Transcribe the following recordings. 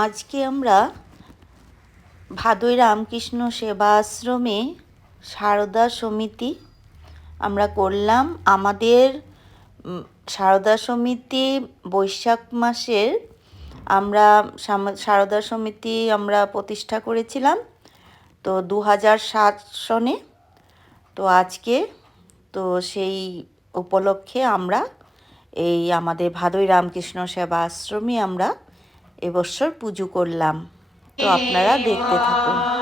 আজকে আমরা ভাদই রামকৃষ্ণ সেবা আশ্রমে সারদা সমিতি আমরা করলাম। আমাদের সারদা সমিতি বৈশাখ মাসের আমরা সারদা সমিতি আমরা প্রতিষ্ঠা করেছিলাম তো দু হাজার সাত সনে। তো আজকে, তো সেই উপলক্ষে আমরা এই আমাদের ভাদই রামকৃষ্ণ সেবা আশ্রমে আমরা এবছর পুজো করলাম। তো আপনারা দেখতে থাকুন।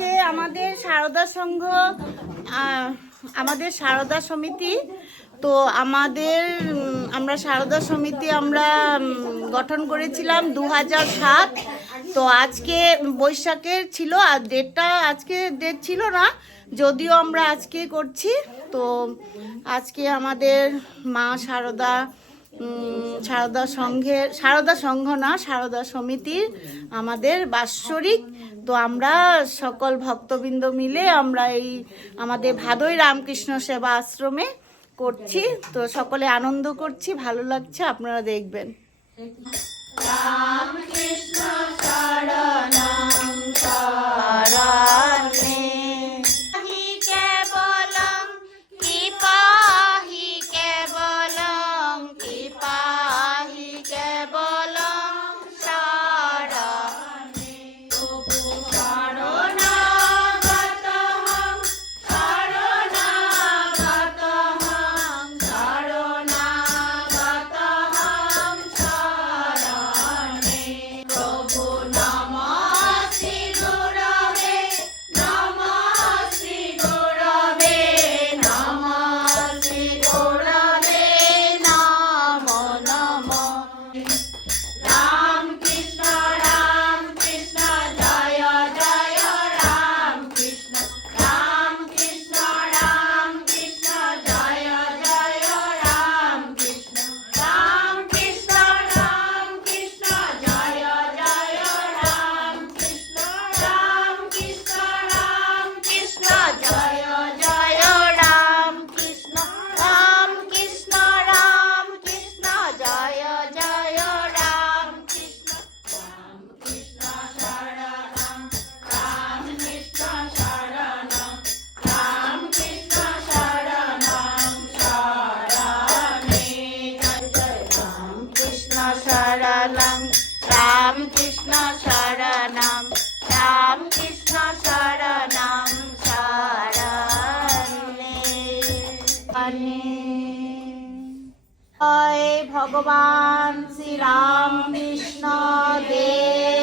আমাদের সারদা সংঘ আমাদের সারদা সমিতি, তো আমাদের আমরা সারদা সমিতি আমরা গঠন করেছিলাম দু সাত। তো আজকে বৈশাখের ছিল, আর ডেটটা আজকে ডেট ছিল না, যদিও আমরা আজকে করছি। তো আজকে আমাদের মা সারদা সারদা সংঘের, সারদা সংঘ না, সারদা সমিতির আমাদের বাৎসরিক। তো আমরা সকল ভক্তবৃন্দ মিলে আমরা এই আমাদের ভাদই রামকৃষ্ণ সেবা আশ্রমে করছি। তো সকলে আনন্দ করছি, ভালো লাগছে, আপনারা দেখবেন। কেবলম ভগবান শ্রী রাম কৃষ্ণ দেব।